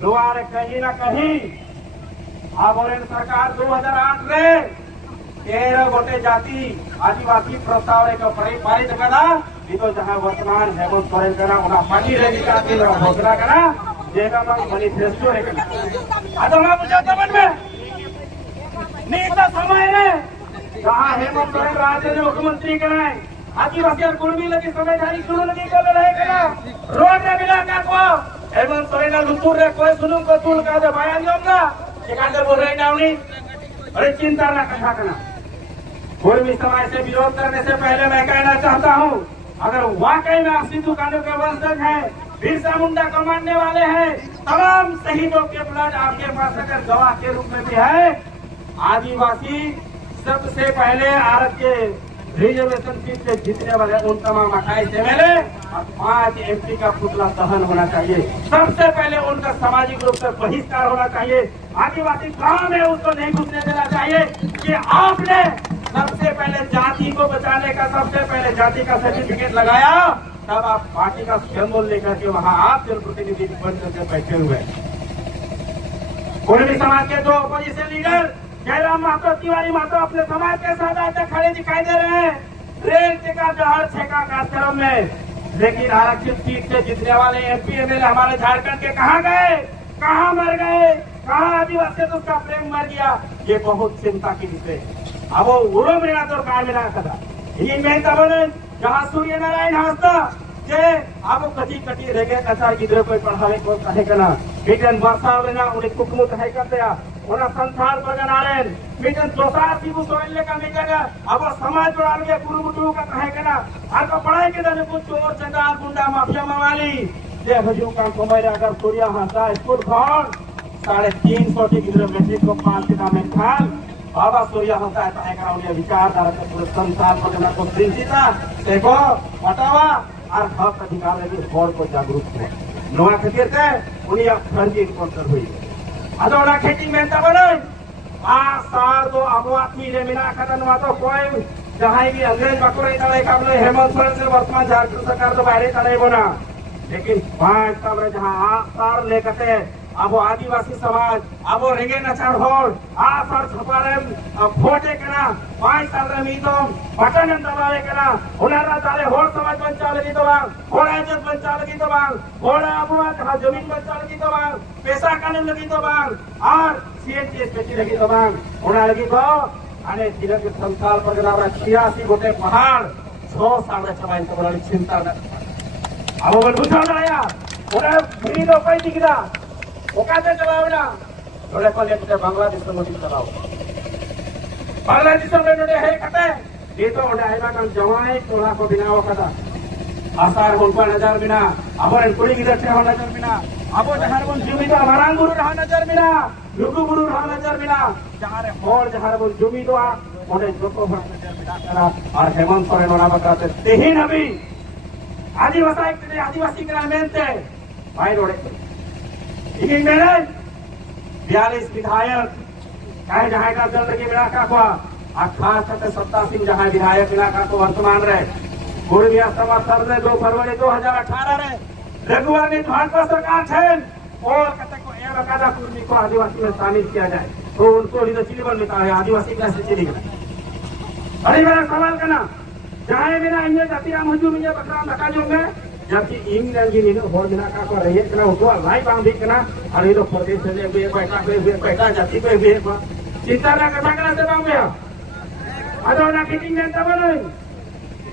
दुआरे कहीं ना कहीं आबोरेन सरकार 2008 रे 13 गोटे जाति आदिवासी प्रस्ताव रे पारित करा तो जहां वर्तमान हेमंत सोरेन करा उना पार्टी रे का घोषणा करा जेका मैनिफेस्टो रे करा आदमा बुझा तमन में नीता समय रे जहां हेमंत सोरेन राज्य रे मुख्यमंत्री कराए आदिवासी और कुर्मी लगी समझदारी शुरू लगी कर रहे करा रोड रे मिला का को हेमंत सोरेन लुतुर रे कोई सुनुम को तुल का दे बयान जोमना एकांत बोल रहे ना उन्हीं अरे चिंता ना कथा करना कुर्मी समाज से विरोध करने से पहले मैं कहना चाहता हूँ अगर वाकई में आप सिद्धू कानू के वंशज हैं बिरसा मुंडा को मानने वाले हैं तमाम शहीदों के ब्लड आपके पास अगर गवाह के रूप में भी है आदिवासी सबसे पहले भारत के रिजर्वेशन सीट से जीतने वाले उन तमाम 28 एमएलए और 5 एमपी का पुतला दहन होना चाहिए। सबसे पहले उनका सामाजिक रूप से बहिष्कार होना चाहिए। आदिवासी गांव में उसको नहीं घुसने देना चाहिए कि आपने सबसे पहले जाति को बचाने का सबसे पहले जाति का सर्टिफिकेट लगाया तब आप पार्टी का सिंबल लेकर के वहां आप जनप्रतिनिधि बन करके बैठे हुए। कुर्मी समाज के दो अपोजिशन लीडर जयराम महतो तिवारी महतो अपने समाज के साथ आज तक खड़े दिखाई दे रहे हैं रेल टिका जहर छेका कार्यक्रम में। लेकिन आरक्षित सीट से जीतने वाले एमपी एमएलए हमारे झारखंड के कहाँ गए, कहाँ मर गए, कहाँ आदिवासी तो उसका प्रेम मर गया। ये बहुत चिंता की विषय है। अब वो उड़ो मिला तो काय मिला कदा ये मैं तब जहाँ सूर्य नारायण हंसता जे अब कटी कटी रह गए कचार गिद्र कोई पढ़ावे को कहे कना बेटन वर्षा लेना उन्हें कुकमुत है करते उन्हें संसार बगन आ रहे बेटन दोसा सिबु सोइले का मिलेगा अब समाज जोड़ा लगे कुरुमुटु का कहे कना आपको पढ़ाई के दने कुछ चोर चंडाल गुंडा माफिया मवाली जे हजू का कमाई अगर सूर्य हंसा स्कूल खौर 350 गिद्र मैट्रिक को पास के नाम खाल बाबा सूर्य होता है उन्हें विचारधारा के पूरे संसार बगना को प्रिंसिता देखो हटावा और हक अधिकार लगी और को जागरूक है नवा खातिर से उन्हें फर्जी इनकाउंटर हुई अदोड़ा खेती में तब आ सार तो अबवाती रे मिला खतन वा तो कोई जहां भी अंग्रेज बकरे तले का बोले हेमंत सोरेन से वर्तमान झारखंड सरकार तो बाहर तले बना लेकिन 5 साल जहां सार लेकर अब आदिवासी समाज अब रेगे नचार होल आ सर छपारे फोटे कना 5 साल रे मीतो बटन दबावे कना उनारा ताले होल समाज बंचा लगी तो बांग होड़ा इज्जत बंचा लगी तो बांग होड़ा अबुआ कहा जमीन बंचा लगी तो बांग पैसा कानून लगी तो बांग और सीएनजी स्पेशल लगी तो बांग उना लगी तो अने जिला के संसार पर जनावर 86 गोटे पहाड़ 6 साल रे छबाइन तो बड़ी चिंता न अब वो बुझा रहा उना भीड़ तो कोई दिखदा ओकाते चलाओ ना थोड़े को लेके बांग्लादेश में मोदी चलाओ बांग्लादेश में नोडे है कते ये तो ओडा है ना जवाई तोला को बिना कदा आसार बन को नजर बिना अबरन कुड़ी गिदर से हो नजर बिना अबो जहार बन जुमी तो मारांग गुरु रहा नजर बिना लुगु गुरु रहा नजर बिना जहारे होर जहार बन जुमी तो ओडे जोको हो नजर बिना करा और हेमंत सोरेन ओना बताते तेही नबी आदिवासी के मेनते भाई रोडे लेकिन मेरे 42 विधायक चाहे जहाँ का दल के इलाका को खास करके सत्ता सिंह जहाँ विधायक इलाका को वर्तमान रहे पूर्विया समर्थन ने 2 फरवरी 2018 रे रघुवर ने भाजपा सरकार है और कहते को ये बकायदा कुर्मी को आदिवासी में शामिल किया जाए तो उनको चिलीवन में है आदिवासी कैसे चली गई। अरे मेरा सवाल करना जहाँ बिना इन्हें जातिया मजदूर में बकरा धक्का जो में जबकि इंग्लैंड की नीनो होल बिना का को रही है कना उठो लाई बांधी कना अरे तो प्रदेश से भी बैठा जाति पे भी चिंता ना कथा करा से बांगे अदो ना किटिंग में तब नहीं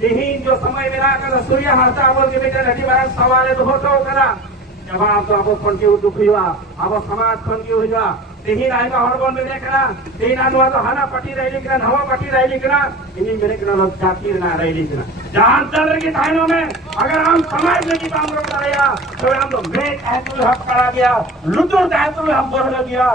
यही जो समय मिला कर सूर्य हंसता बोल के बेटा नदी बार सवाल है तो होतो करा जवाब तो आपको फोन के दुख हुआ अब समाज फोन के हुआ तेही आएगा हरबन में देखना तेही ना तो हना पटी रही लिखना हवा पटी रही लिखना इन्हीं मेरे के लोग जाति ना रही लिखना जहां चल रही थानों में अगर हम समाज में की काम रोक रहा तो हम तो मैं कहतुल हक करा गया लुटुर कहतुल हम बोल गया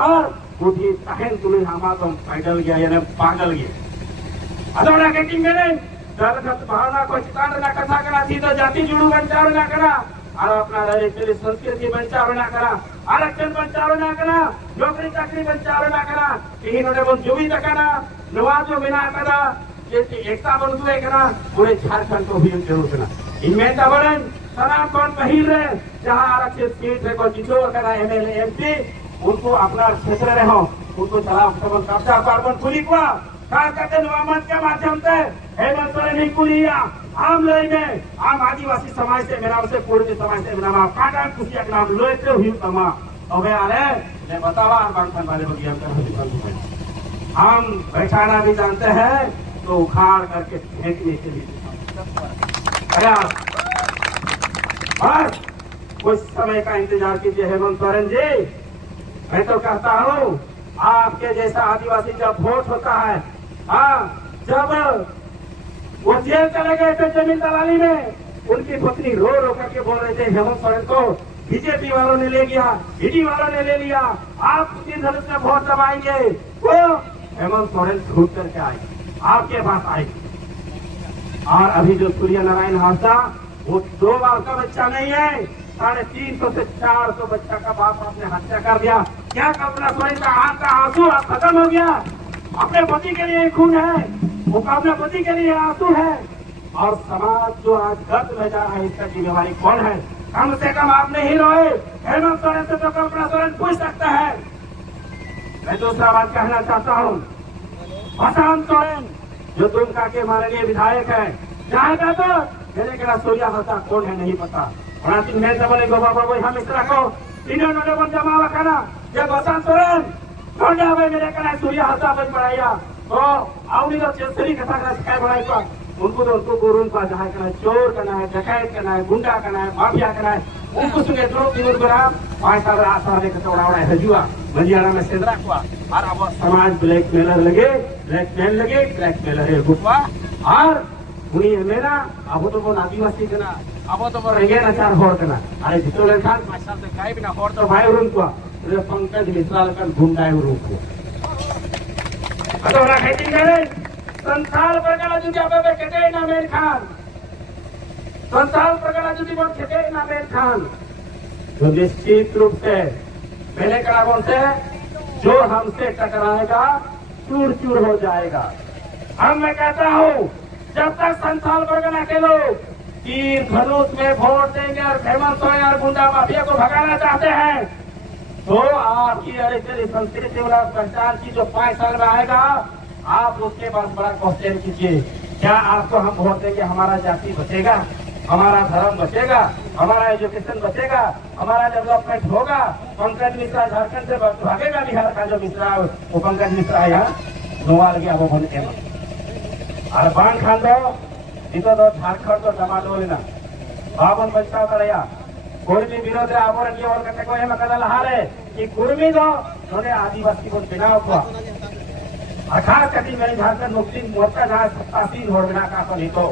और बुद्धि कहन तुल हम तो पैदल गया यानी पागल गया अदोड़ा गेटिंग में जलगत भावना को चितान ना कथा करा थी तो जाति जुड़ू बंचाव ना करा और अपना संस्कृति बंचाव ना करा आरक्षण बंचाव ना करा नौकरी चाकरी बंचाव ना करा इन्होंने वो जुमी तकना नवाजो बिना करा एकता बंधुए करा पूरे झारखंड को भी जरूर करा इनमें तबरन सनातन पहिल रहे जहाँ आरक्षित सीट है को जितो करा एमएलए एमपी उनको अपना क्षेत्र रहो उनको चला कब्जा कार्बन खुली को खास करके नवामत के माध्यम से हेमंत सोरेन नहीं कुलिया आम लय में आम आदिवासी समाज से मेरा उसे पूर्व समाज से मेरा काटा कुछ एक नाम लोते हुई तमा अबे आले मैं बतावा बांधन वाले बगिया कर हम बैठाना भी जानते हैं तो उखाड़ करके फेंकने के लिए बस कुछ समय का इंतजार कीजिए हेमंत सोरेन जी। मैं तो कहता हूँ आपके जैसा आदिवासी जब वोट होता है जब वो जेल चले गए थे जमीन दलाली में उनकी पत्नी रो रो करके बोल रहे थे हेमंत सोरेन को बीजेपी वालों ने ले गया ईडी वालों ने ले लिया आप किस धनुष में वोट दबाएंगे वो हेमंत सोरेन छूट करके आए आपके पास आए। और अभी जो सूर्य नारायण हादसा वो 2 बार का बच्चा नहीं है 350 से 400 बच्चा का बाप आपने हत्या कर दिया। क्या कल्पना सोरेन का आंख का आंसू आप खत्म हो गया। अपने पति के लिए खून है वो अपने पति के लिए आंसू है और समाज जो आज गर्द में जा रहा है इसका जिम्मेवारी कौन है। कम से कम आप नहीं रोए हेमंत सोरेन से तो कल्पना सोरेन पूछ सकता है। मैं दूसरा बात कहना चाहता हूँ बसंत सोरेन जो दुमका के माननीय विधायक है जाएगा तो मेरे कहना सूर्या हंसा कौन है नहीं पता और मैं तो बोले गोबा बाबू हम इस तरह को तीनों नोट जमा रखा जब बसंत सोरेन कौन जावे मेरे कहना सूर्या हंसा बन पड़ाया तो आवड़ी तो चेसरी कथा का शिकायत बढ़ाई उनको तो उनको गुरुन का जहाँ करना है चोर करना है डकैत करना है गुंडा करना है माफिया करना है उनको सुने तो दिनों को राम 5 साल आसार लेकर चौड़ा उड़ा है जुआ मंजियारा में सेंद्रा हुआ और अब समाज ब्लैकमेलर लगे ब्लैकमेलर है गुफा और उन्हीं मेरा अब तो वो आदिवासी करना अब तो वो रहेंगे ना 4 होड़ करना अरे जितने खान 5 साल से खाए बिना होड़ तो भाई उरुन को पंकज मिश्रा लकर गुंडा है उरुन को अतोरा खेती करे संसाल प्रकार जुदी आपे केटे ना मेर खान संसाल प्रकार जुदी बोल केटे ना मेर खान तो निश्चित रूप से मैंने कहा बोलते जो हमसे टकराएगा चूर चूर हो जाएगा। अब मैं कहता हूँ जब तक संसाल परगना के लोग तीर धनुष में वोट देंगे और हेमंत सोरेन और गुंडा माफिया को भगाना चाहते हैं तो आपकी अरे संस्कृति वाला पहचान की जो 5 साल में आएगा आप उसके पास बड़ा क्वेश्चन कीजिए क्या आपको हम वोट देंगे हमारा जाति बचेगा हमारा धर्म बचेगा हमारा एजुकेशन बचेगा हमारा डेवलपमेंट होगा। पंकज मिश्रा झारखंड से भागेगा बिहार का जो मिश्रा वो पंकज मिश्रा यहाँ नोवाल गया वो बोलते हैं और बांध खान दो तो झारखंड तो जमा दो लेना बावन बच्चा तड़िया कुर्मी विरोध आवरण की और कटे को एम कदल हारे कि कुर्मी दो उन्होंने आदिवासी को बिना हुआ खास करके मेरी झारखंड मुक्ति मोर्चा जहाँ 87 वोट बिना का तो नहीं तो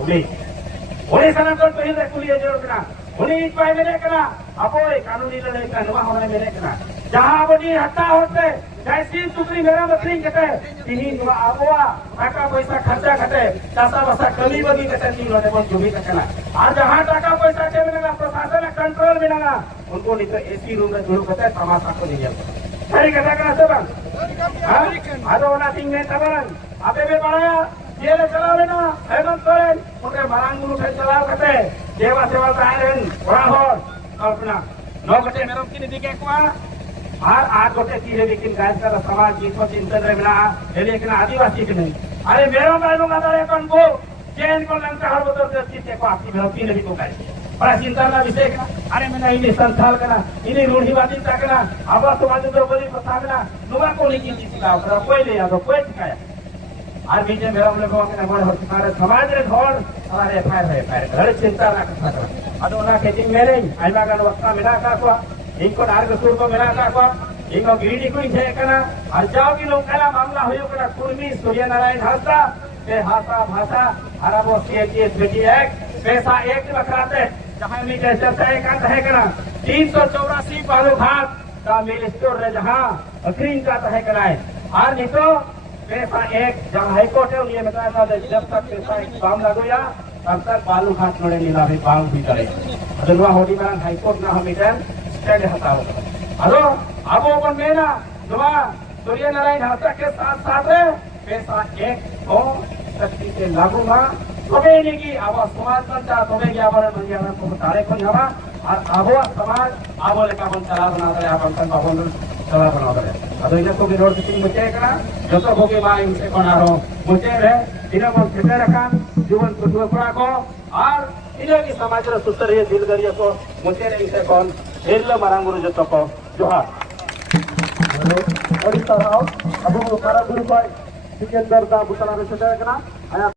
उन्हीं सनातन पहिल रखुलिए जरूर बिना उन्हीं इस पाए मेरे कना अपो कानूनी लड़ाई का नुआ होने मेरे कना जहाँ बड़ी हत्या होते जैसी टुकड़ी मेरा बकरी कटे तीन नुआ आबोआ टाका पैसा खर्चा कटे चासा बसा कमी बगी कटे 3 होने पर जुबी कटना और जहाँ टाका पैसा के मिलेगा प्रशासन कंट्रोल मिलेगा उनको नहीं तो एसी रूम में जुड़ो कटे तमाशा को नहीं सही कथा करना सब आदो नाथिंग में तबरन आपे भी बढ़ाया जेल चलाओ लेना हेमंत सोरेन उनके मरांग उठे चलाओ कटे सेवा सेवा तायरन बड़ा हो कल्पना 9 घंटे मेरे की निधि के कुआ और 8 घंटे की है लेकिन गाय का समाज की को चिंतन रे बिना लेकिन आदिवासी के नहीं अरे मेरा मैंने कहा था कौन को चैन को लंका हर बदल से चित्ते को आपकी मेरा की नहीं को करे बड़ा चिंता ना विषय का अरे मैं नहीं संथाल करना इन्हीं रूढ़िवादी करना अब तो बाजू तो बोली प्रस्तावना नुआ को नहीं की सिला कोई ले आ कोई सिखाया और बीच में मेरा लोग हमारे समाज रे घोड़ हमारे एफआईआर घर चिंता ना करता अब ना खेती में नहीं आइमा का वक्ता मिला का को इनको डार्क सूर को मिला का को इनको गिरी कोई है करना और जाओ की लोग कला मामला होयो करना कुर्मी सूर्य नारायण हासा के हासा भाषा हराबो सीएटीएस बेटी एक्ट पैसा एक बखराते जहां में जैसे तय का है करना 384 बालू घाट का मिल स्टोर रे जहां ग्रीन का तय कराए और नहीं तो पैसा एक जहाँ हाईकोर्ट है उन्हें बताया था जब तक पैसा एक काम लागू या तब तक बालू घाट नोड़े नीला भी बांग भी करे अदरवा होडी में हाईकोर्ट ना हम इधर स्टैंड हटाओ हेलो अब ओपन में ना दुआ सूर्य नारायण हाथा के साथ साथ पैसा एक तो शक्ति से लागू ना तबे नेगी आबो समाज बंचा तबे गे आबो मंगे को दारे को हवा और आबो समाज आबो लेका बन चला बना दे आपन तन बाबन चला बना दे अदो इना को रोड सिटिंग मुचे करा जतो भोगे मा इनसे कोनारो मुचे रे इना को खेते रखा जीवन को कोड़ा को और इना की समाज रे सुतरिए दिलगरिया को मुचे रे इसे कोन हेल्लो मारांगुरु जतो को जोहार ओडिसा राव अबो मारा गुरु भाई सिकंदर दा बुतला रे सेटे कना